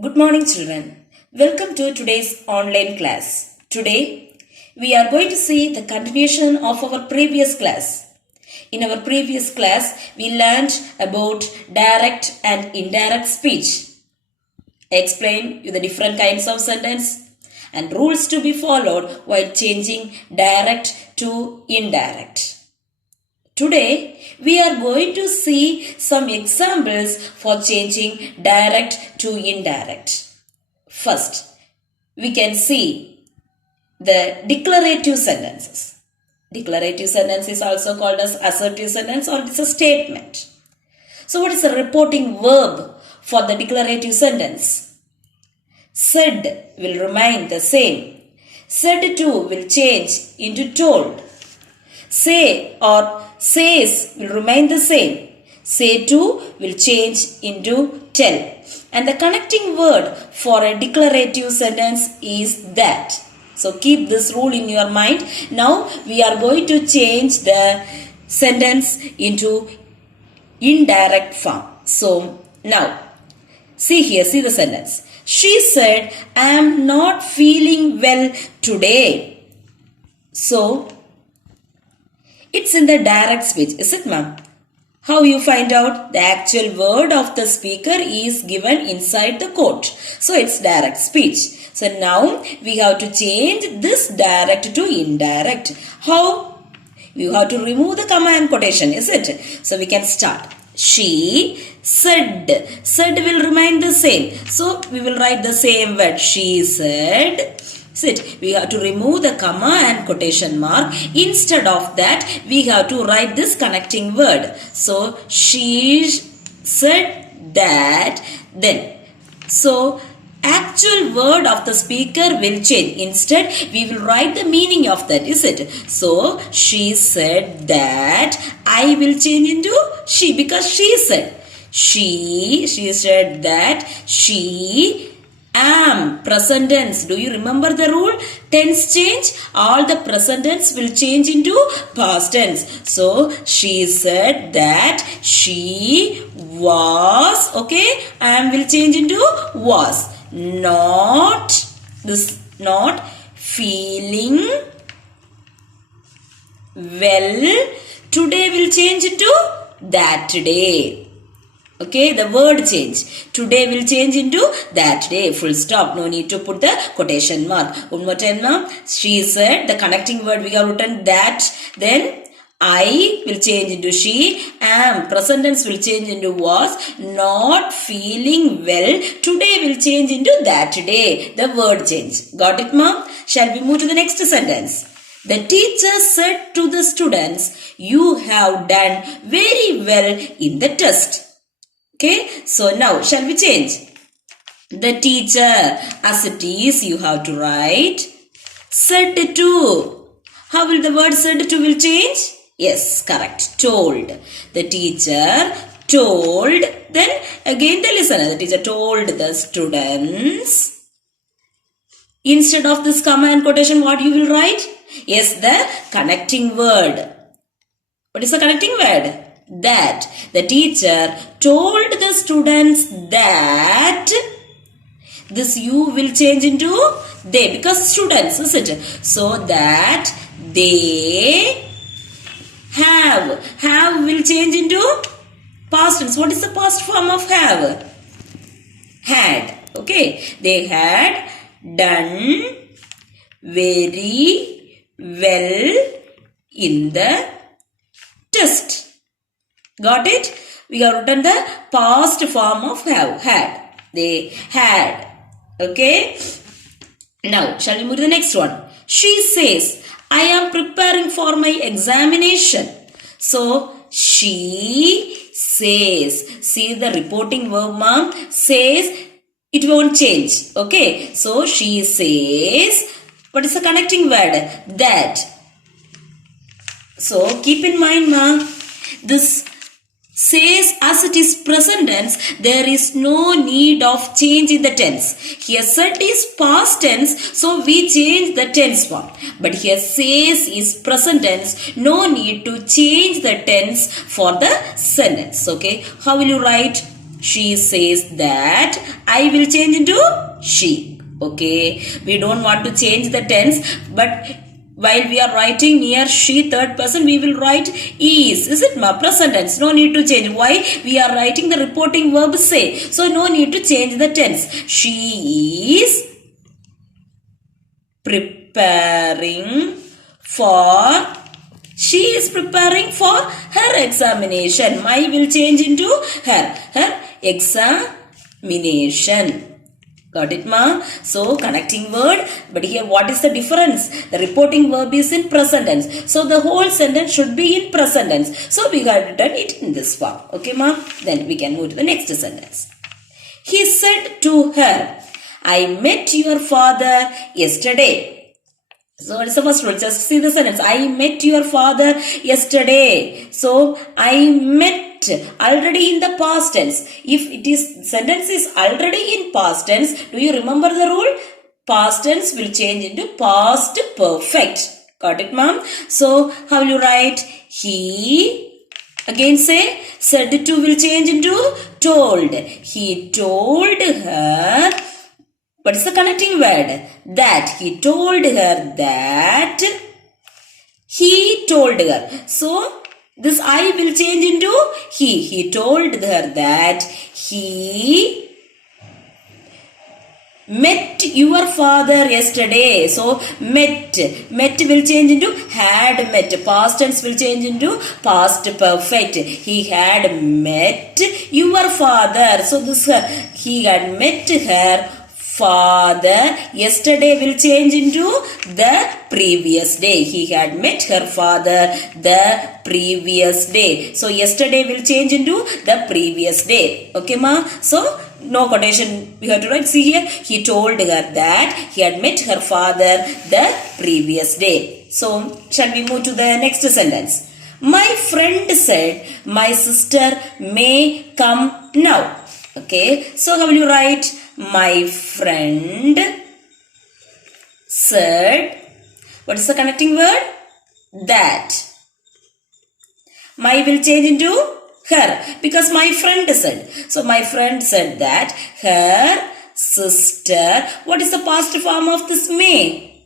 Good morning, children. Welcome to today's online class. Today, we are going to see the continuation of our previous class. In our previous class, we learned about direct and indirect speech. I explained you the different kinds of sentence and rules to be followed while changing direct to indirect. Today, we are going to see some examples for changing direct to indirect. First, we can see the declarative sentences. Declarative sentence is also called as assertive sentence, or it's a statement. So what is the reporting verb for the declarative sentence? Said will remain the same. Said to will change into told. Say or says will remain the same. Say to will change into tell. And the connecting word for a declarative sentence is that. So keep this rule in your mind. Now we are going to change the sentence into indirect form. So now see here, see the sentence. She said, I am not feeling well today. So it's in the direct speech, is it, ma'am? How you find out? The actual word of the speaker is given inside the quote. So it's direct speech. So now we have to change this direct to indirect. How? You have to remove the comma and quotation, is it? So we can start. She said. Said will remain the same. So we will write the same word. She said. We have to remove the comma and quotation mark. Instead of that, we have to write this connecting word. So, she said that then. So, actual word of the speaker will change. Instead, we will write the meaning of that, is it? So, she said that. I will change into she because she said. She said that she am present tense. Do you remember the rule? Tense change. All the present tense will change into past tense. So she said that she was. Okay. Am will change into was. Not feeling well. Today will change into that day. Okay, the word change. Today will change into that day. Full stop. No need to put the quotation mark. One more time now. She said, the connecting word we have written that. Then I will change into she. Am. Present tense will change into was. Not feeling well. Today will change into that day. The word change. Got it, mom? Shall we move to the next sentence? The teacher said to the students, you have done very well in the test. Okay, so now shall we change? The teacher, as it is, you have to write said to. How will the word said to will change? Yes, correct. Told. The teacher told. Then again the listener. The teacher told the students. Instead of this comma and quotation, what you will write? Yes, the connecting word. What is the connecting word? That. The teacher told the students that. This you will change into they because students, is it? So that they have. Have will change into past tense. What is the past form of have? Had. Okay. They had done very well in the test. Got it? We have written the past form of have. Had. They had. Okay. Now, shall we move to the next one? She says, I am preparing for my examination. So, she says. See the reporting verb, mom? Says, it won't change. Okay. So, she says, what is the connecting word? That. So, keep in mind, mom, this says as it is present tense, there is no need of change in the tense. Here said is past tense, so we change the tense form. But here says is present tense, no need to change the tense for the sentence. Okay, how will you write? She says that. I will change into she. Okay, we don't want to change the tense, but while we are writing near she third person, we will write is it ma? Present tense, no need to change. Why? We are writing the reporting verb say, so no need to change the tense. She is preparing for her examination. My will change into her examination. Got it, ma? So connecting word, but here what is the difference? The reporting verb is in present tense, so the whole sentence should be in present tense, so we got written it in this form. Okay, ma? Then we can move to the next sentence. He said to her, I met your father yesterday. So what is the first rule? Just see the sentence. I met your father yesterday. So I met already in the past tense. If it is sentence is already in past tense, do you remember the rule? Past tense will change into past perfect. Got it, ma'am? So how will you write? He, again say, said to will change into told. He told her. What is the connecting word? That. He told her that. He told her. So this I will change into he. He told her that he met your father yesterday. So met will change into had met. Past tense will change into past perfect. He had met your father. So this he had met her father yesterday will change into the previous day. He had met her father the previous day. So yesterday will change into the previous day. Okay, ma? So no quotation we have to write. See here, he told her that he had met her father the previous day. So shall we move to the next sentence? My friend said my sister may come now. Okay, so how will you write? My friend said, what is the connecting word? That. My will change into her because my friend said. So my friend said that her sister, what is the past form of this may?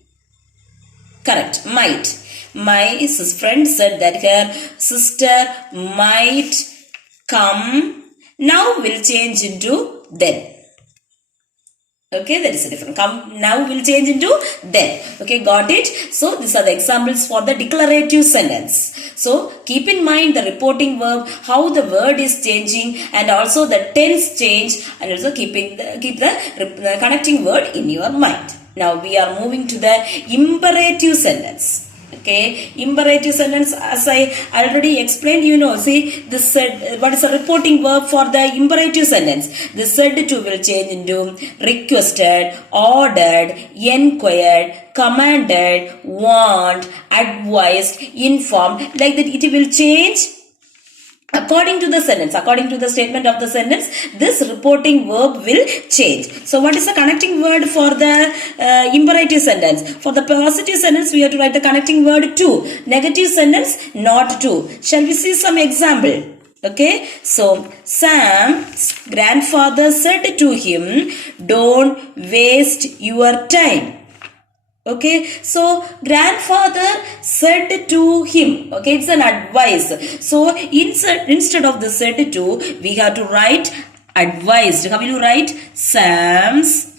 Correct, might. My friend said that her sister might come. Now will change into then. Okay, that is a different. Come now will change into then. Okay, got it? So these are the examples for the declarative sentence. So keep in mind the reporting verb, how the word is changing, and also the tense change, and also keep the connecting word in your mind. Now we are moving to the imperative sentence. Okay, imperative sentence, as I already explained, you know, see this said, what is a reporting verb for the imperative sentence? The said to will change into requested, ordered, inquired, commanded, want, advised, informed. Like that it will change according to the sentence. According to the statement of the sentence, this reporting verb will change. So what is the connecting word for the imperative sentence? For the positive sentence, we have to write the connecting word to. Negative sentence, not to. Shall we see some example? Okay, so Sam's grandfather said to him, don't waste your time. Okay, so grandfather said to him. Okay, it's an advice. So instead of the said to, we have to write advised. How will you write? Sam's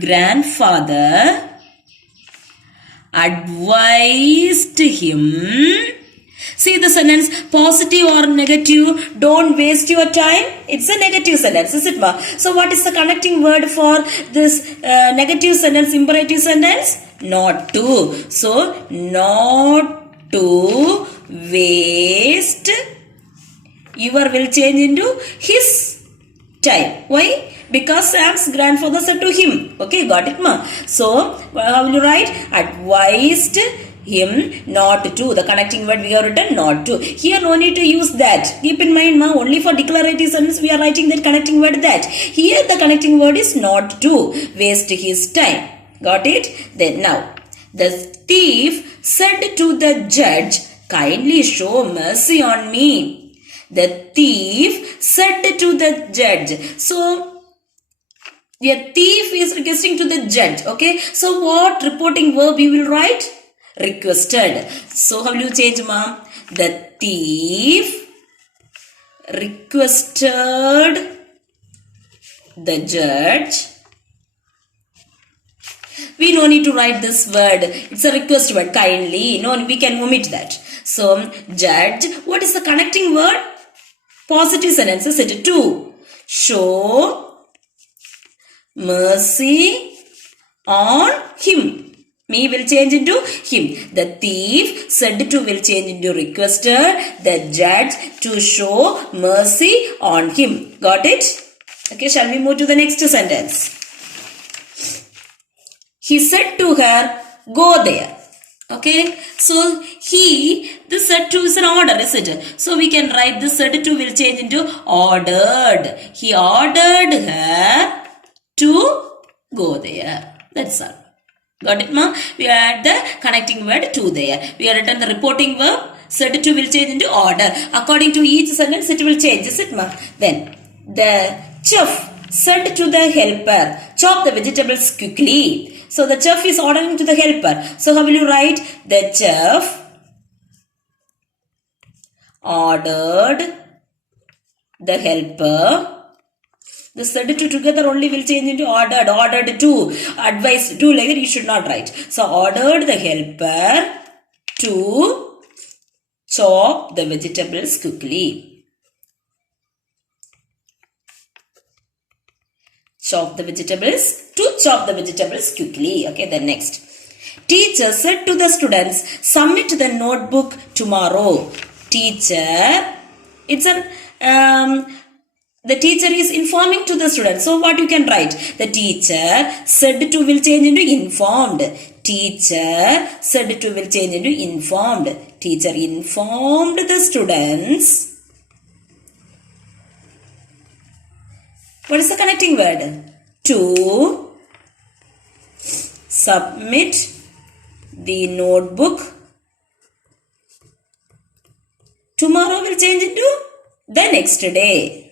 grandfather advised him. See the sentence, positive or negative? Don't waste your time. It's a negative sentence, is it, ma? So what is the connecting word for this negative sentence, imperative sentence? Not to. So not to waste. Your will change into his time. Why? Because Sam's grandfather said to him. Okay, got it, ma? So how will you write? Advised him not to. The connecting word we have written not to. Here no need to use that. Keep in mind, ma, only for declarative sentence we are writing that connecting word that. Here the connecting word is not to waste his time. Got it? Then now, the thief said to the judge, kindly show mercy on me. The thief said to the judge. So, a thief is requesting to the judge. Okay. So, what reporting verb you will write? Requested. So, how will you change, ma'am? The thief requested the judge. We no need to write this word. It's a request word. Kindly. No, we can omit that. So, judge. What is the connecting word? Positive sentence. Is it? To show mercy on him. Me will change into him. The thief said to will change into requested the judge to show mercy on him. Got it? Okay, shall we move to the next sentence? He said to her, go there. Okay, so this said to is an order, is it? So we can write this said to will change into ordered. He ordered her to go there. That's all. Got it, ma? We add the connecting word to there. We have written the reporting verb. Said to will change into order. According to each sentence, it will change. Is it, ma? Then, the chef said to the helper, chop the vegetables quickly. So, the chef is ordering to the helper. So, how will you write? The chef ordered the helper. The said to together only will change into ordered. Ordered to. Advised to. Like that you should not write. So, ordered the helper to chop the vegetables quickly. Chop the vegetables. To chop the vegetables quickly. Okay, then next. Teacher said to the students, submit the notebook tomorrow. Teacher. It's an... the teacher is informing to the student. So, what you can write? The teacher said to will change into informed. Teacher said to will change into informed. Teacher informed the students. What is the connecting word? To submit the notebook. Tomorrow will change into the next day.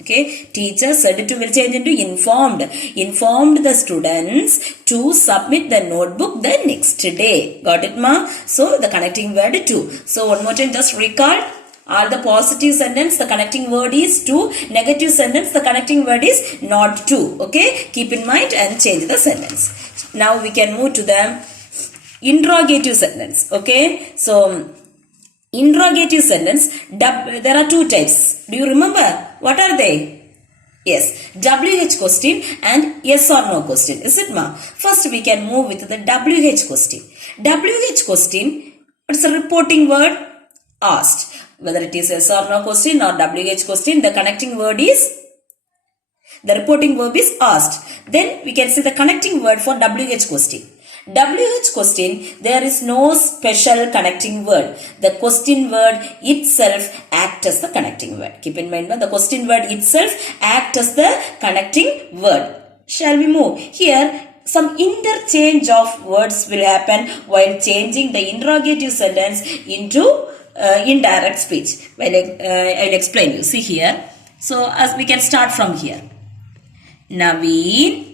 Okay, teacher said to will change into informed. Informed the students to submit the notebook the next day. Got it, ma? So, the connecting word to. So, one more time, just recall. All the positive sentence, the connecting word is to. Negative sentence, the connecting word is not to. Okay, keep in mind and change the sentence. Now, we can move to the interrogative sentence. Okay, so, interrogative sentence, there are two types. Do you remember? What are they? Yes, WH question and yes or no question. Is it, ma? First, we can move with the WH question. WH question, it's a reporting word asked. Whether it is yes or no question or WH question, the connecting word is, the reporting verb is asked. Then, we can see the connecting word for WH question. WH question, there is no special connecting word. The question word itself acts as the connecting word. Keep in mind, the question word itself acts as the connecting word. Shall we move? Here, some interchange of words will happen while changing the interrogative sentence into indirect speech. Well, I'll explain you. See here. So, as we can start from here. Naveen.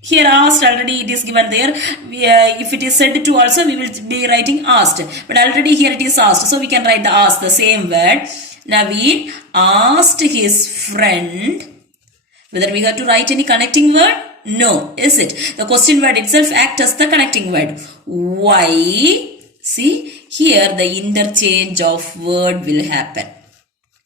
Here asked already it is given there. If it is said to also, we will be writing asked. But already here it is asked. So we can write the asked, the same word. Naveen asked his friend. Whether we have to write any connecting word? No. Is it? The question word itself acts as the connecting word. Why? See, here the interchange of word will happen.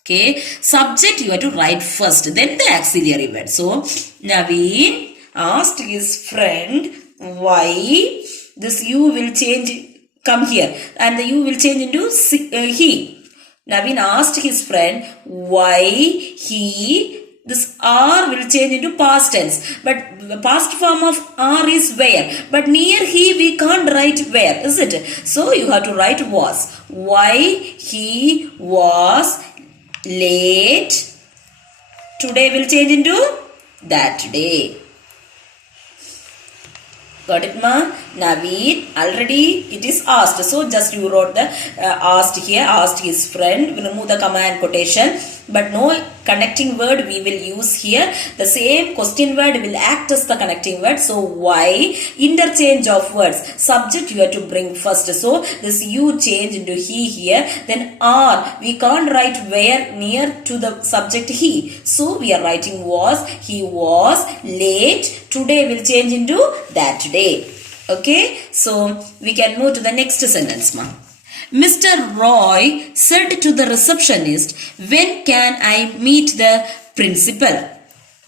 Okay. Subject you have to write first. Then the auxiliary word. So, Naveen asked his friend why. This you will change, come here, and the you will change into he. Naveen asked his friend why he. This R will change into past tense, but the past form of R is where, but near he we can't write where, is it? So you have to write was. Why he was late. Today will change into that day. Got it, ma? Naveen, already it is asked. So just you wrote the asked here, asked his friend. We remove the comma and quotation. But no connecting word we will use here. The same question word will act as the connecting word. So why? Interchange of words. Subject you have to bring first. So this you change into he here. Then are. We can't write where near to the subject he. So we are writing was. He was late. Today will change into that day. Okay. So we can move to the next sentence, ma. Mr. Roy said to the receptionist, when can I meet the principal?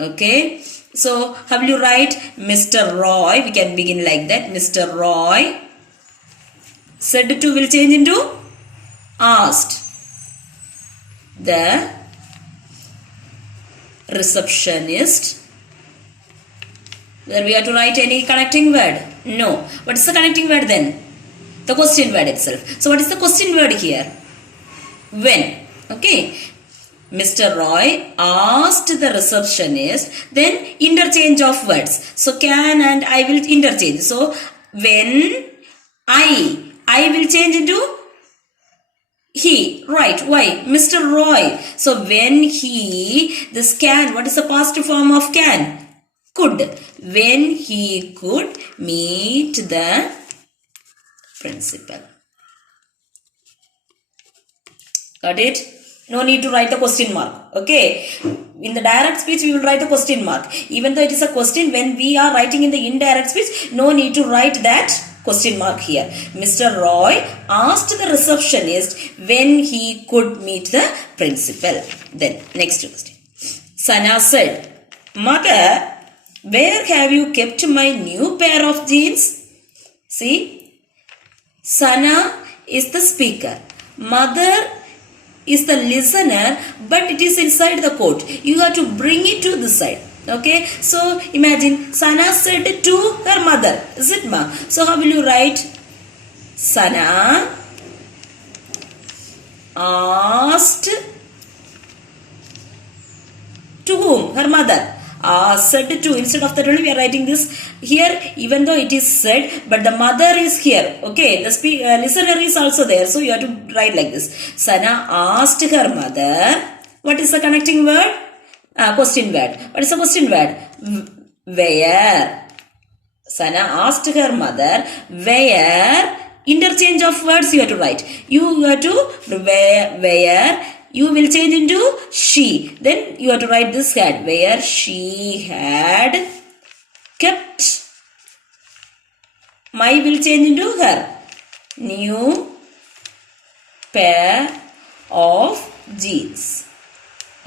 Okay. So how will you write Mr. Roy? We can begin like that. Mr. Roy said to will change into asked the receptionist. Where we have to write any connecting word? No. What is the connecting word then? The question word itself. So what is the question word here? When. Okay. Mr. Roy asked the receptionist. Then interchange of words. So can and I will interchange. So when I will change into he. Right. Why? Mr. Roy. So when he, this can, what is the past form of can? Could. When he could meet the principal. Got it? No need to write the question mark. Okay. In the direct speech, we will write the question mark. Even though it is a question, when we are writing in the indirect speech, no need to write that question mark here. Mr. Roy asked the receptionist when he could meet the principal. Then, next question. Sana said, Mother, where have you kept my new pair of jeans? See? Sana is the speaker. Mother is the listener, but it is inside the quote. You have to bring it to this side. Okay. So imagine Sana said to her mother. Is it ma? So how will you write? Sana asked to whom? Her mother. Said to, instead of that only we are writing this here, even though it is said, but the mother is here. Okay, the listener is also there. So you have to write like this. Sana asked her mother. What is the connecting word? Question word. What is the question word? Where. Sana asked her mother where. Interchange of words you have to write. You have to where. You will change into she. Then you have to write this had. Where she had kept. My will change into her. New pair of jeans.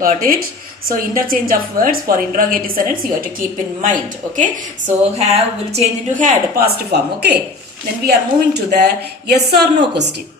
Got it? So interchange of words for interrogative sentence you have to keep in mind. Okay. So have will change into had, past form. Okay. Then we are moving to the yes or no question.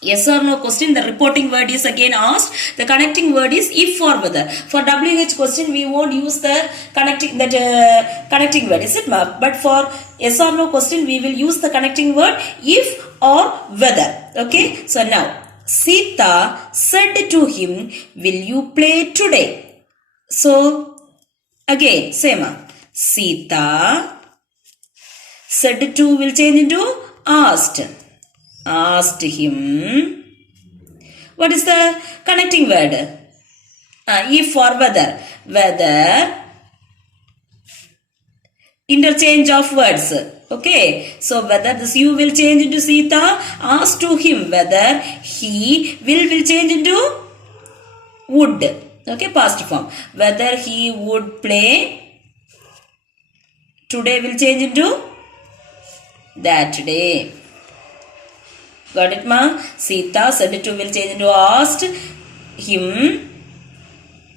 Yes or no question, the reporting word is again asked. The connecting word is if or whether. For WH question, we won't use the connecting word, is it, ma? But for yes or no question, we will use the connecting word if or whether. Okay. So now, Sita said to him, will you play today? So, again, same. Sita said to will change into asked. Asked him. What is the connecting word? If or whether. Whether. Interchange of words. Okay. So whether this you will change into Sita. Asked to him whether he will change into would. Okay. Past form. Whether he would play. Today will change into that day. Got it, ma? Sita said to will change into asked him.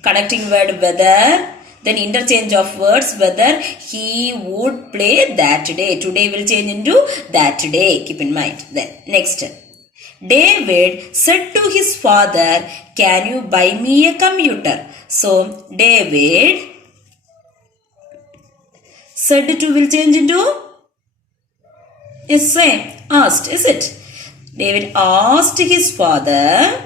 Connecting word whether. Then interchange of words whether he would play that day. Today will change into that day. Keep in mind. Then next. David said to his father, can you buy me a computer? So David said to will change into is same. Asked, is it? David asked his father.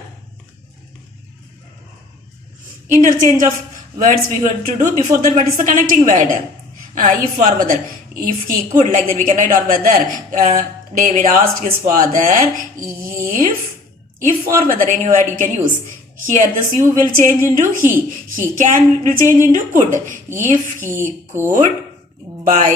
Interchange of words we had to do. Before that, what is the connecting word? If or whether, if he could, like that we can write, or whether David asked his father if or whether, any word you can use. Here this you will change into he can will change into could. If he could buy,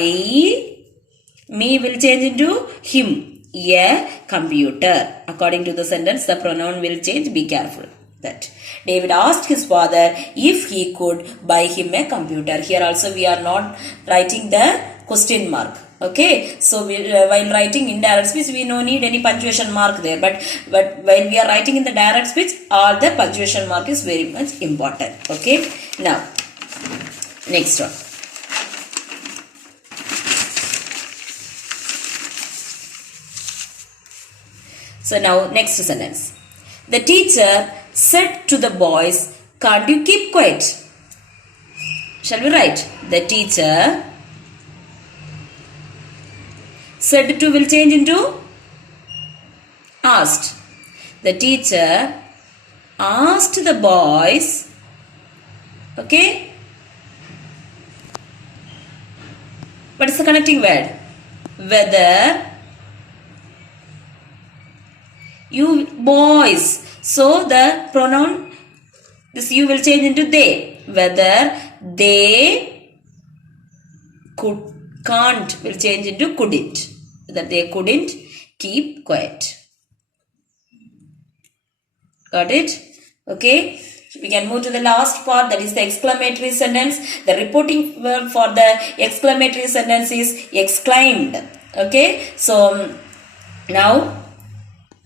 me will change into him a computer. According to the sentence, the pronoun will change. Be careful that David asked his father if he could buy him a computer. Here also we are not writing the question mark. Okay, so while writing in direct speech, we no need any punctuation mark there. But while we are writing in the direct speech, all the punctuation mark is very much important. Okay, now next one. So now next sentence. The teacher said to the boys, "Can't you keep quiet?" Shall we write? The teacher said to will change into asked. The teacher asked the boys, okay? What is the connecting word? Whether you boys. So the pronoun, this you will change into they. Whether they could, can't will change into couldn't. That they couldn't keep quiet. Got it? Okay. We can move to the last part, that is the exclamatory sentence. The reporting verb for the exclamatory sentence is exclaimed. Okay. So now,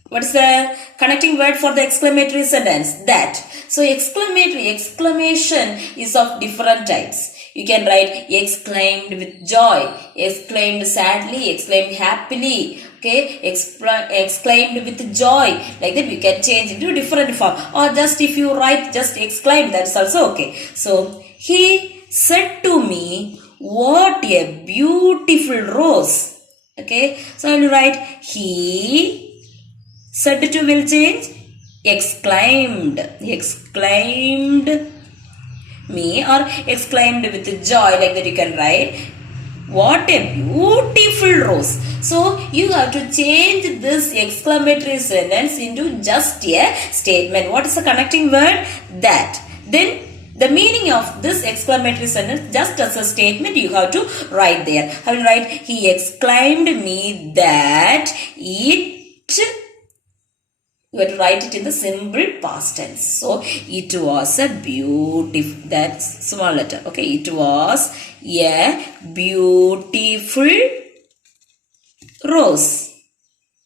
what is the connecting word for the exclamatory sentence? That. So exclamatory, exclamation is of different types. You can write exclaimed with joy, exclaimed sadly, exclaimed happily. Okay, exclaimed with joy. Like that we can change into different form. Or just if you write just exclaimed, that's also okay. So he said to me, "What a beautiful rose." Okay, so I will write he said to will change exclaimed. Exclaimed me, or exclaimed with joy, like that you can write, "What a beautiful rose." So you have to change this exclamatory sentence into just a statement. What is the connecting word? That. Then the meaning of this exclamatory sentence, just as a statement, you have to write there. I will write, he exclaimed me that it. You have to write it in the simple past tense. So it was a beautiful, that's small letter. Okay, it was a beautiful rose.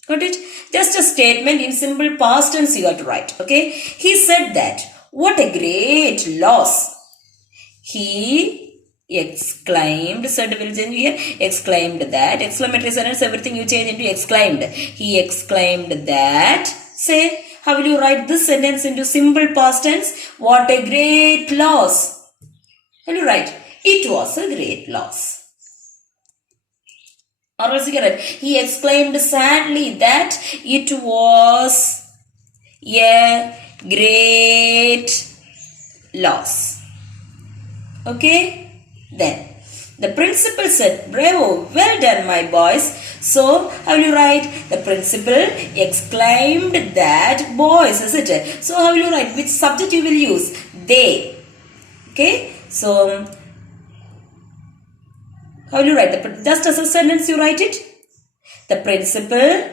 Got it? Just a statement in simple past tense you have to write. Okay, he said that. What a great loss. He exclaimed, said will change here, exclaimed that. Exclamatory sentence, everything you change into exclaimed. He exclaimed that. Say, how will you write this sentence into simple past tense? What a great loss. How will you write? It was a great loss. Or else you can write, he exclaimed sadly that it was a great loss. Okay? Then, the principal said, "Bravo, well done, my boys." So, how will you write? The principal exclaimed that boys, isn't it? So, how will you write? Which subject you will use? They. Okay? So, how will you write? Just as a sentence you write it. The principal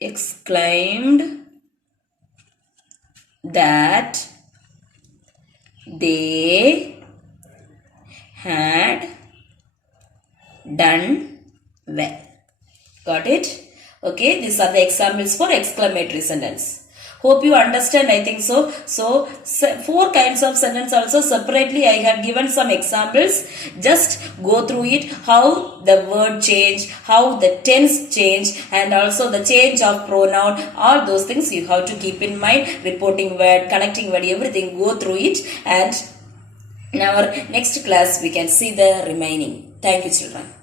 exclaimed that they had done well. Got it? Okay, these are the examples for exclamatory sentence. Hope you understand, I think so. So, 4 kinds of sentence also separately I have given some examples. Just go through it, how the word change, how the tense change, and also the change of pronoun. All those things you have to keep in mind. Reporting word, connecting word, everything, go through it. And in our next class, we can see the remaining. Thank you, children.